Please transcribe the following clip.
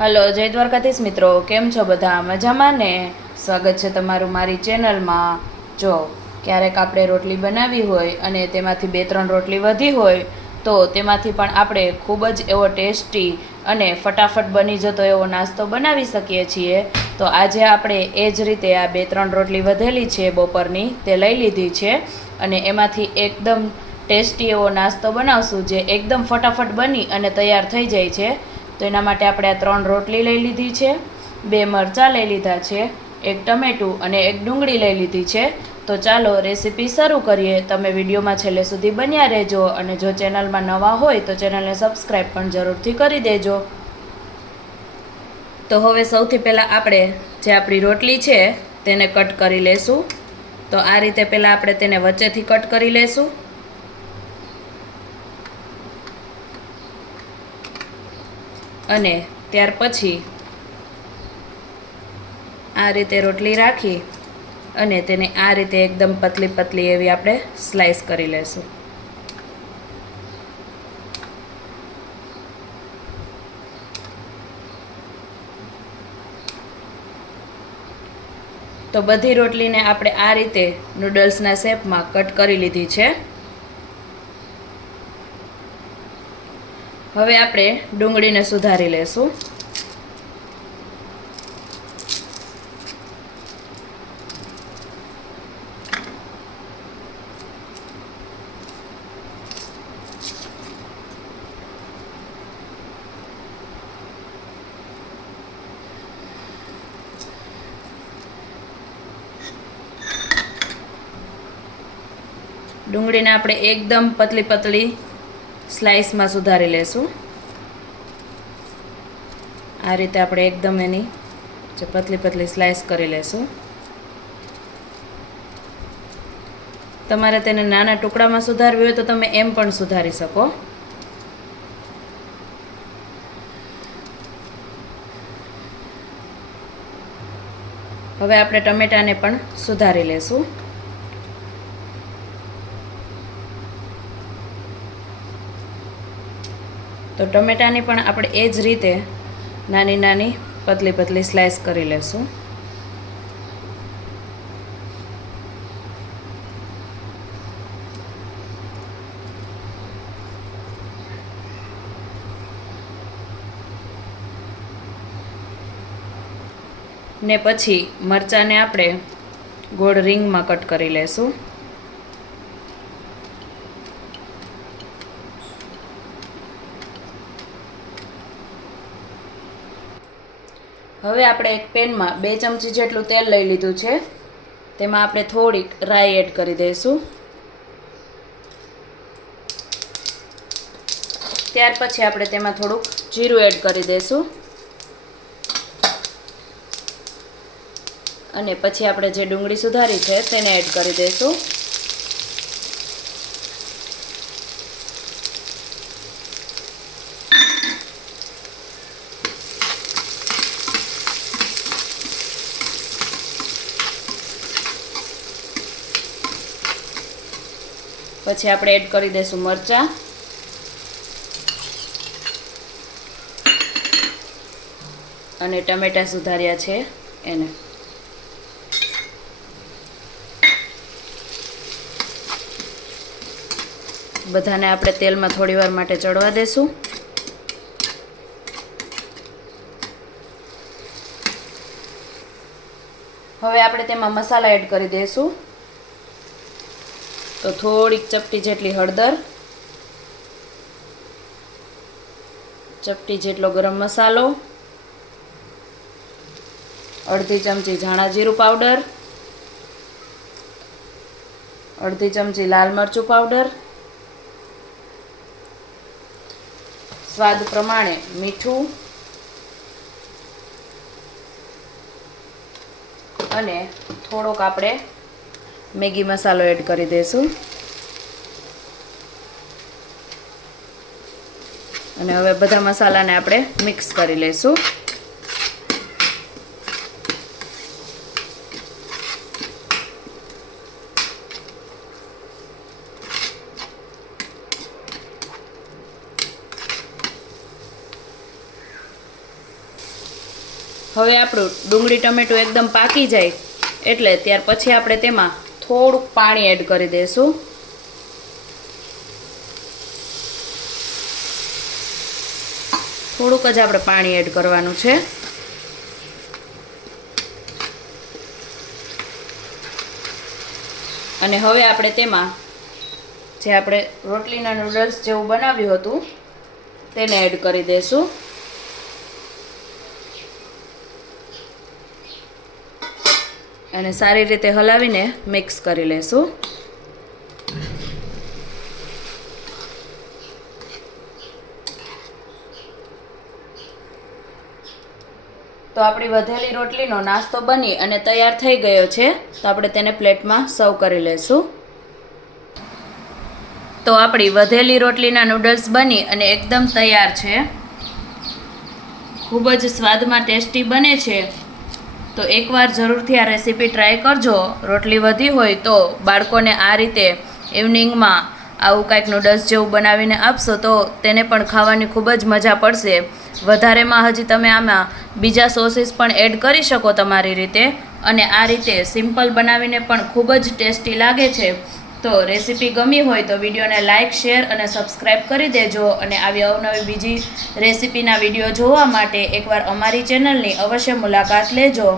Hello, જય દ્વારકાધીશ મિત્રો. કેમ છો બધા? મજામાં ને? સ્વાગત છે તમારું મારી ચેનલમાં. જો ક્યારેક આપણે રોટલી બનાવી હોય અને તેમાંથી 2-3 રોટલી વધી હોય તો તેમાંથી પણ આપણે ખૂબ જ એવો ટેસ્ટી અને ફટાફટ બની જતો એવો નાસ્તો બનાવી શકીએ છીએ. તો આજે આપણે એ જ રીતે આ 2-3 રોટલી વધેલી છે બપોરની તે લઈ લીધી છે અને એમાંથી એકદમ ટેસ્ટી એવો નાસ્તો બનાવશું જે એકદમ ફટાફટ બની અને તૈયાર થઈ જાય છે. તો એના માટે આપણે આ 3 રોટલી લઈ લીધી છે, 2 મરચાં લઈ લીધા છે, 1 ટમેટું અને 1 ડુંગળી લઈ લીધી છે. તો ચાલો રેસીપી શરૂ કરીએ. તમે વિડીયોમાં છેલ્લે સુધી બન્યા રહેજો અને જો ચેનલમાં નવા હોય તો ચેનલને સબસ્ક્રાઈબ પણ જરૂરથી કરી દેજો. તો હવે સૌથી પહેલાં આપણે જે આપણી રોટલી છે તેને કટ કરી લેશું. તો આ રીતે પહેલાં આપણે તેને વચ્ચેથી કટ કરી લેશું. અને ત્યાર પછી આ રીતે રોટલી રાખી અને તેને આ રીતે એકદમ પતલી પતલી એવી આપણે સ્લાઈસ કરી લેશું. તો બધી રોટલીને આપણે આ રીતે નૂડલ્સના શેપમાં કટ કરી લીધી છે. હવે આપણે ડુંગળીને સુધારી લેશું. ડુંગળીને આપણે એકદમ પતલી પતલી સ્લાઈસમાં સુધારી લેશું. આ રીતે આપણે એકદમ એની જે પતલી પતલી સ્લાઈસ કરી લેશું. તમારે તેને નાના ટુકડામાં સુધારવી હોય તો તમે એમ પણ સુધારી શકો. હવે આપણે ટમેટાને પણ સુધારી લેશું. તો ટમેટાની પણ આપણે એ જ રીતે નાની નાની પતલી પતલી સ્લાઈસ કરી લેશું. ને પછી મરચાંને આપણે ગોળ રિંગમાં કટ કરી લેશું. હવે આપણે એક પેનમાં 2 ચમચી જેટલું તેલ લઈ લીધું છે. તેમાં આપણે થોડીક રાઈ એડ કરી દઈશું. ત્યાર પછી આપણે તેમાં થોડુંક જીરું એડ કરી દઈશું. અને પછી આપણે જે ડુંગળી સુધારી છે તેને એડ કરી દઈશું. પછી આપણે એડ કરી દઈશું મરચાં અને ટમેટાં સુધાર્યા છે એને. બધાને આપણે તેલમાં થોડીવાર માટે ચડવા દેશું. હવે આપણે તેમાં મસાલા એડ કરી દઈશું. તો થોડીક ચપટી જેટલી હળદર, ચપટી જેટલો ગરમ મસાલો, અડધી ચમચી ધાણા જીરું પાવડર, અડધી ચમચી લાલ મરચું પાવડર, સ્વાદ પ્રમાણે મીઠું અને થોડોક આપણે મેગી મસાલો એડ કરી દઈશું. અને હવે બધા મસાલાને આપણે મિક્સ કરી લઈશું. હવે આપણું ડુંગળી ટમેટું એકદમ પાકી જાય એટલે ત્યાર પછી આપણે તેમાં થોડુંક પાણી એડ કરી દઈશું. થોડુંક જ આપણે પાણી એડ કરવાનું છે. અને હવે આપણે તેમાં જે આપણે રોટલીના નૂડલ્સ જેવું બનાવ્યું હતું તેને એડ કરી દઈશું. અને સારી રીતે હલાવીને મિક્સ કરી લેશું. તો આપણી વધેલી રોટલીનો નાસ્તો બની અને તૈયાર થઈ ગયો છે. તો આપણે તેને પ્લેટમાં સર્વ કરી લઈશું. તો આપણી વધેલી રોટલીના નૂડલ્સ બની અને એકદમ તૈયાર છે. ખૂબ જ સ્વાદમાં ટેસ્ટી બને છે. તો એકવાર જરૂરથી આ રેસીપી ટ્રાય કરજો. રોટલી વધી હોય તો બાળકોને આ રીતે ઇવનિંગમાં આવું કાંઈક નૂડલ્સ જેવું બનાવીને આપશો તો તેને પણ ખાવાની ખૂબ જ મજા પડશે. વધારેમાં હજી તમે આમાં બીજા સોસીસ પણ એડ કરી શકો તમારી રીતે. અને આ રીતે સિમ્પલ બનાવીને પણ ખૂબ જ ટેસ્ટી લાગે છે. તો રેસીપી ગમી હોય તો વિડીયોને લાઇક, શેર અને સબસ્ક્રાઈબ કરી દેજો. અને આવી અવનવી બીજી રેસીપીના વિડીયો જોવા માટે એકવાર અમારી ચેનલની અવશ્ય મુલાકાત લેજો.